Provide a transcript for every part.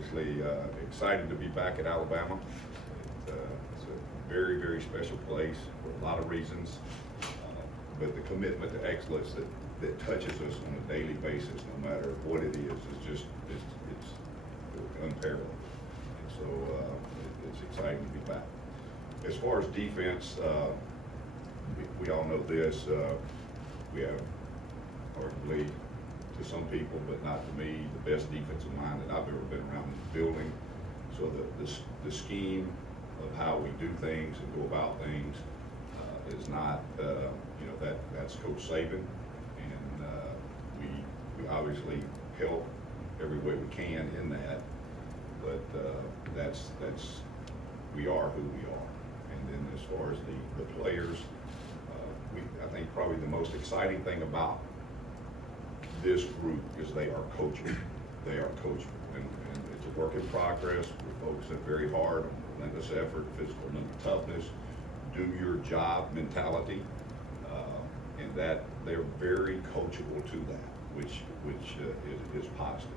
obviously excited to be back at Alabama. It's a very, very special place for a lot of reasons, but the commitment to excellence that touches us on a daily basis, no matter what it is just it's unparalleled. And so it's exciting to be back. As far as defense, we all know this. We have, arguably, to some people, but not to me, the best defensive line that I've ever been around in the building. So the scheme of how we do things and go about things is not, that's Coach Saban, and we obviously help every way we can in that. But that's we are who we are. And then as far as the players, I think probably the most exciting thing about this group is they are coachable. They are coachable, and it's a work in progress. We're focusing very hard on relentless effort, physical mental toughness, do your job mentality, and that they're very coachable to that, which is positive.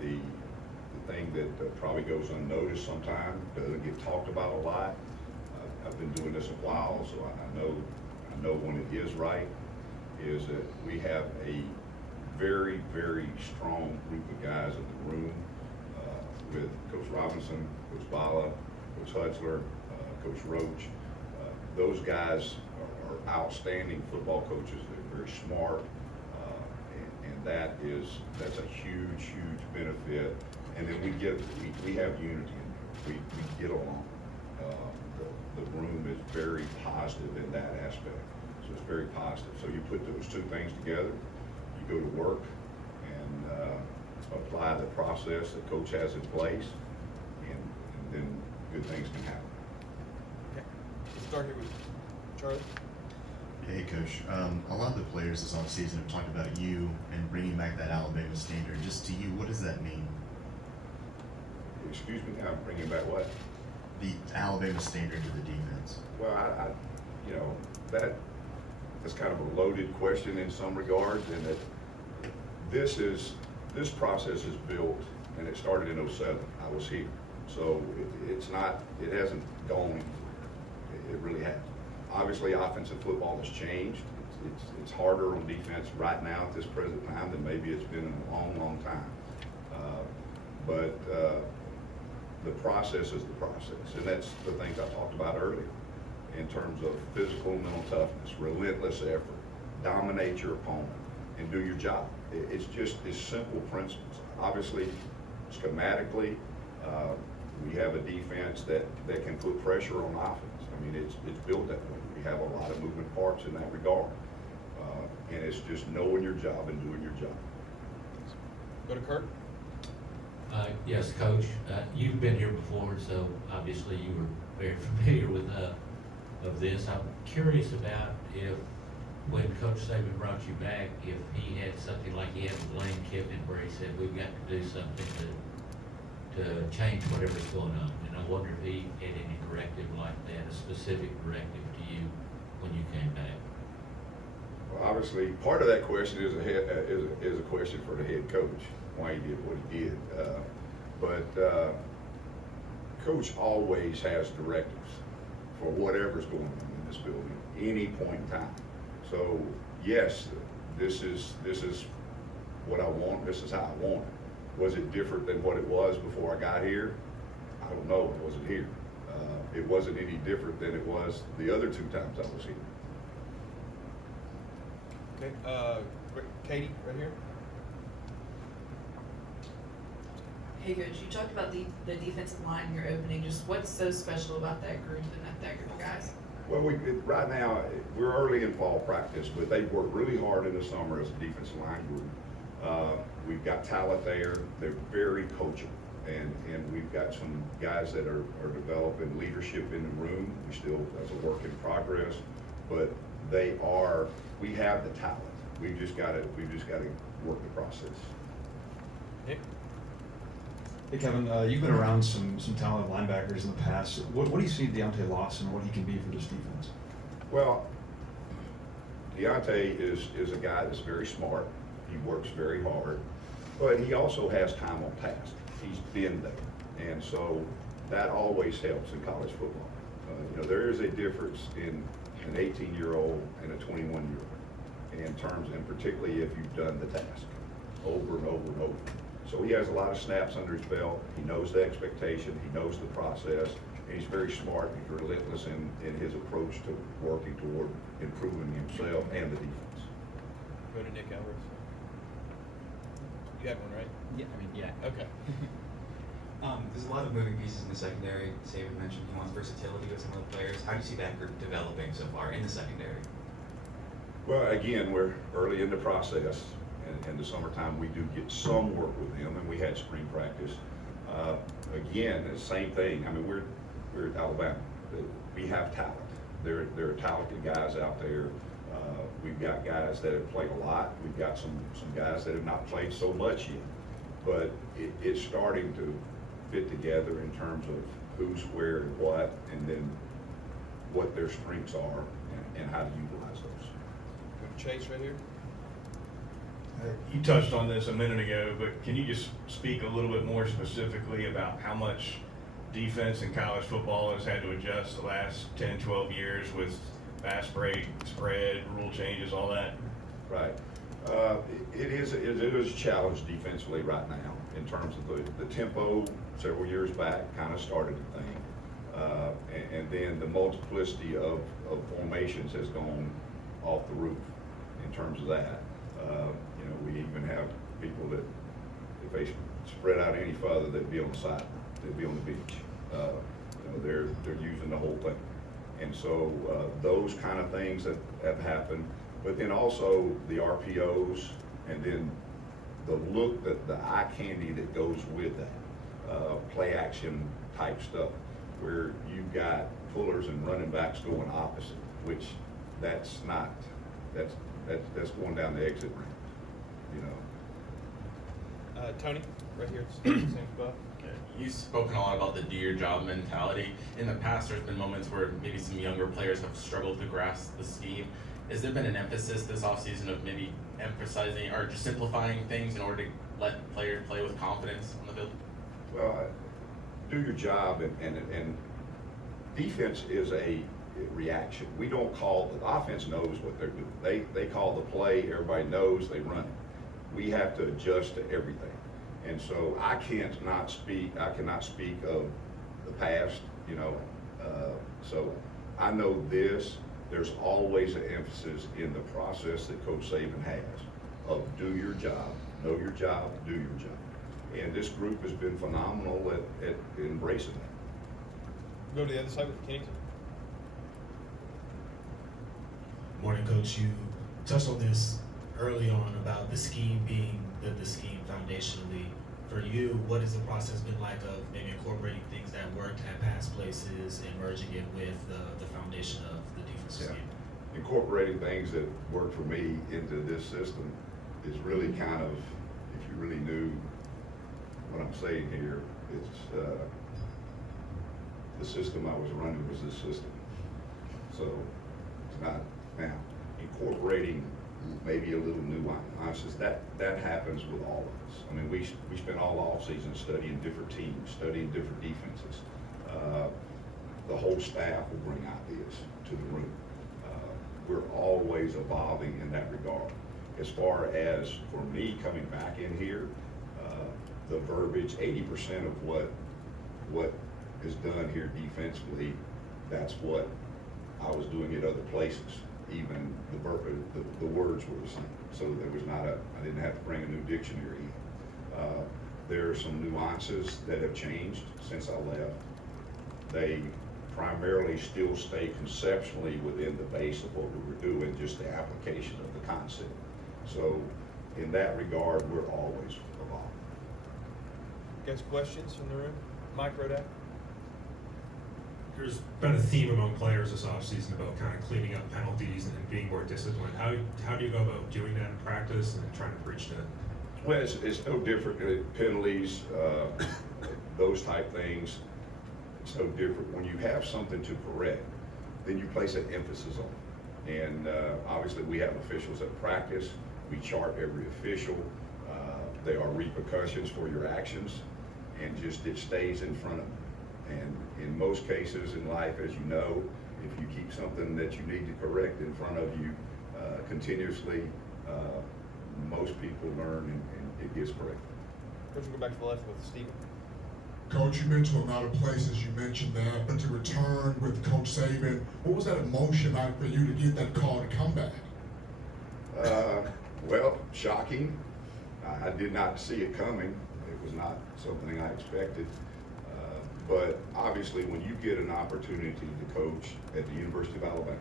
The thing that probably goes unnoticed sometimes, doesn't get talked about a lot. I've been doing this a while, so I know when it is right, is that we have a very, very strong group of guys in the room with Coach Robinson, Coach Bala, Coach Hutzler, Coach Roach. Those guys are outstanding football coaches. They're very smart, and that's a huge, huge benefit. And then we have unity in there. We get along. The room is very positive in that aspect. So it's very positive. So you put those two things together, you go to work and apply the process that Coach has in place, and then good things can happen. Okay. Let's start here with Charlie. Hey, Coach. A lot of the players this offseason have talked about you and bringing back that Alabama standard. Just to you, what does that mean? Excuse me, I'm bringing back what? The Alabama standard to the defense. Well, that's kind of a loaded question in some regards, in that this process is built, and it started in '07. I was here, so it hasn't gone. It really hasn't. Obviously, offensive football has changed. It's harder on defense right now at this present time than maybe it's been in a long, long time. But the process is the process, and that's the things I talked about earlier in terms of physical and mental toughness, relentless effort, dominate your opponent, and do your job. It's just this simple principles. Obviously, schematically, we have a defense that can put pressure on offense. I mean, it's built that way. We have a lot of moving parts in that regard, and it's just knowing your job and doing your job. Go to Kurt. Yes, Coach. You've been here before, so obviously you were very familiar with of this. I'm curious about if, when Coach Saban brought you back, if he had something like he had with Lane Kiffin, where he said we've got to do something to change whatever's going on. And I wonder if he had any directive like that, a specific directive to you when you came back. Well, obviously, part of that question is a question for the head coach, why he did what he did. But Coach always has directives for whatever's going on in this building, any point in time. So yes, this is what I want. This is how I want it. Was it different than what it was before I got here? I don't know. I wasn't here. It wasn't any different than it was the other two times I was here. Okay. Katie, right here. Hey, Coach, you talked about the defensive line in your opening. Just what's so special about that group and that group of guys? Well, right now, we're early in fall practice, but they've worked really hard in the summer as a defensive line group. We've got talent there. They're very coachable. And we've got some guys that are developing leadership in the room. That's a work in progress, but we have the talent. We've just got to work the process. Nick. Hey Kevin, you've been around some talented linebackers in the past. What do you see Deontay Lawson, what he can be for this defense? Well, Deontay is a guy that's very smart. He works very hard, but he also has time on task. he's been there. And so that always helps in college football. You know, there is a difference in an 18-year-old and a 21-year-old in terms, and particularly if you've done the task over and over and over. So he has a lot of snaps under his belt. He knows the expectation. He knows the process. And he's very smart and relentless in his approach to working toward improving himself and the defense. Go to Nick Alvarez. You have one, right? Yeah, I mean, yeah. Okay. There's a lot of moving pieces in the secondary. Saban mentioned he wants versatility with some of the players. How do you see that group developing so far in the secondary? Well, again, we're early in the process. And in the summertime, we do get some work with them, and we had spring practice. Again, the same thing. I mean, we're at Alabama. We have talent. There are talented guys out there. We've got guys that have played a lot. We've got some guys that have not played so much yet. But it's starting to fit together in terms of who's where and what, and then what their strengths are and how to utilize those. Go to Chase right here. You touched on this a minute ago, but can you just speak a little bit more specifically about how much defense in college football has had to adjust the last 10, 12 years with fast break, spread, rule changes, all that? Right. It is a challenge defensively right now in terms of the tempo several years back kind of started the thing. And then the multiplicity of formations has gone off the roof in terms of that. You know, we even have people that if they spread out any further, they'd be on the side, they'd be on the beach. You know, they're using the whole thing. And so those kind of things that have happened, but then also the RPOs and then the look, the eye candy that goes with that, play action type stuff, where you've got pullers and running backs going opposite, which that's going down the exit ramp, you know. Tony, right here, same spot. You've spoken a lot about the do your job mentality. In the past, there's been moments where maybe some younger players have struggled to grasp the scheme. Has there been an emphasis this offseason of maybe emphasizing or just simplifying things in order to let players play with confidence on the field? Well, do your job, and defense is a reaction. We don't call, the offense knows what they're doing. They call the play, everybody knows, they run it. We have to adjust to everything. And so I cannot speak of the past, you know. So I know this, there's always an emphasis in the process that Coach Saban has of do your job, know your job, do your job. And this group has been phenomenal at embracing that. Go to the other side with Kennington. Morning, Coach. You touched on this early on about the scheme being the scheme foundationally. For you, what has the process been like of maybe incorporating things that worked at past places and merging it with the foundation of the defensive scheme? Incorporating things that work for me into this system is really kind of, if you really knew what I'm saying here, it's the system I was running was this system. So it's not now incorporating maybe a little nuances. That happens with all of us. I mean, we spent all off season studying different teams, studying different defenses. The whole staff will bring ideas to the room. We're always evolving in that regard. As far as for me coming back in here, the verbiage, 80% of what is done here defensively, that's what I was doing at other places. Even the words were the same. So there was not I didn't have to bring a new dictionary in. There are some nuances that have changed since I left. They primarily still stay conceptually within the base of what we were doing, just the application of the concept. So in that regard, we're always evolving. Guys, questions from the room? Mike Rodak. There's been a theme among players this offseason about kind of cleaning up penalties and being more disciplined. How do you go about doing that in practice and trying to preach that? Well, it's no different. Penalties, those type things, it's no different. When you have something to correct, then you place an emphasis on it. And obviously we have officials at practice. We chart every official. There are repercussions for your actions. and just it stays in front of them. And in most cases in life, as you know, if you keep something that you need to correct in front of you continuously, most people learn and it gets corrected. Coach, we'll go back to the left with Steele. Coach, you mentioned a lot of places, you mentioned that, but to return with Coach Saban, what was that emotion like for you to get that call to come back? Well, shocking. I did not see it coming. It was not something I expected. But obviously, when you get an opportunity to coach at the University of Alabama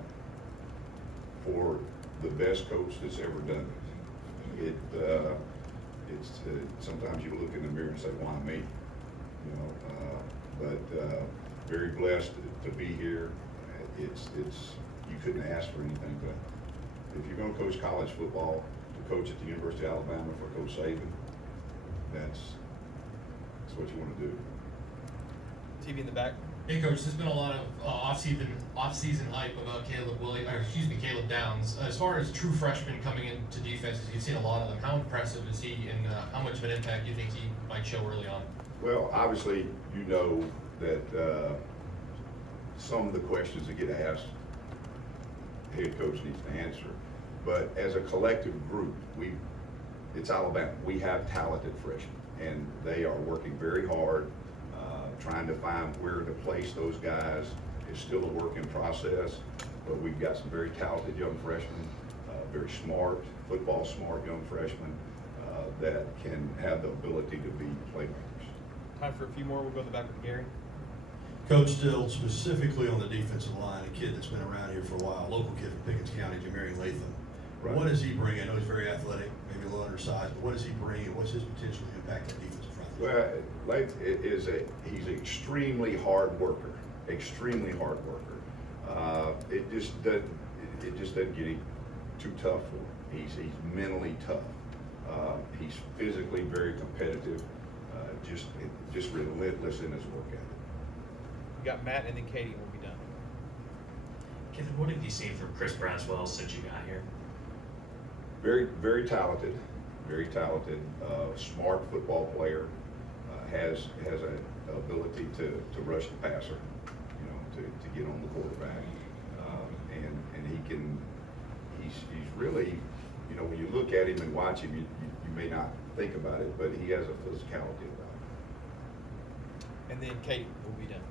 for the best coach that's ever done it, it's sometimes you look in the mirror and say, "Why me?" You know. But very blessed to be here. It's you couldn't ask for anything better. If you're going to coach college football, to coach at the University of Alabama for Coach Saban, that's what you want to do. TV in the back. Hey coach, there's been a lot of off-season hype about Caleb Downs. As far as true freshmen coming into defenses, you've seen a lot of them. How impressive is he, and how much of an impact do you think he might show early on? Well, obviously, you know that some of the questions that get asked, head coach needs to answer. But as a collective group, it's Alabama. We have talented freshmen, and they are working very hard. Trying to find where to place those guys is still a work in process, but we've got some very talented young freshmen, very smart, football smart young freshmen that can have the ability to be playmakers. Time for a few more. We'll go in the back with Gary. Coach Steele, specifically on the defensive line, a kid that's been around here for a while, local kid from Pickens County, Jamari Latham. Right. What does he bring? I know he's very athletic, maybe a little undersized, but what does he bring, and what's his potential to impact that defensive front? Well, he's an extremely hard worker, extremely hard worker. It just doesn't get too tough for him. He's mentally tough. He's physically very competitive. Just relentless in his work ethic. We got Matt and then Katie, and we'll be done. Kevin, what have you seen from Chris Braswell since you got here? Very, very talented, very talented, smart football player. Has an ability to rush the passer, you know, to get on the quarterback, and he's really, you know, when you look at him and watch him, you may not think about it, but he has a physicality about him. And then Katie, we'll be done.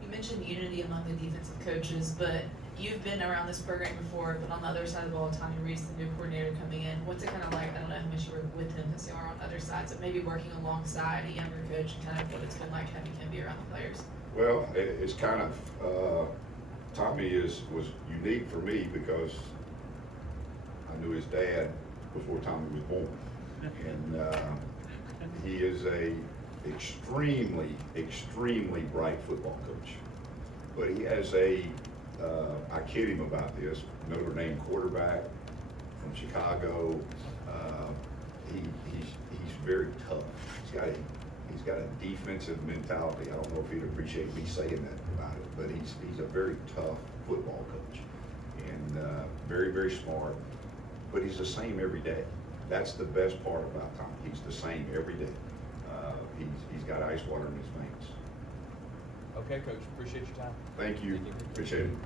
You mentioned unity among the defensive coaches, but you've been around this program before, but on the other side of the ball, Tommy Reese, the new coordinator coming in, what's it kind of like? I don't know how much you were with him as you are on other sides, but maybe working alongside a younger coach and kind of what it's been like having him be around the players. Well, it's kind of, Tommy was unique for me because I knew his dad before Tommy was born. And he is a extremely, extremely bright football coach. But he has I kid him about this, Notre Dame quarterback from Chicago. He's very tough. He's got a defensive mentality. I don't know if he'd appreciate me saying that about it, but he's a very tough football coach and very, very smart. But he's the same every day. That's the best part about Tom. He's the same every day. He's got ice water in his veins. Okay, Coach. Appreciate your time. Thank you. Appreciate it.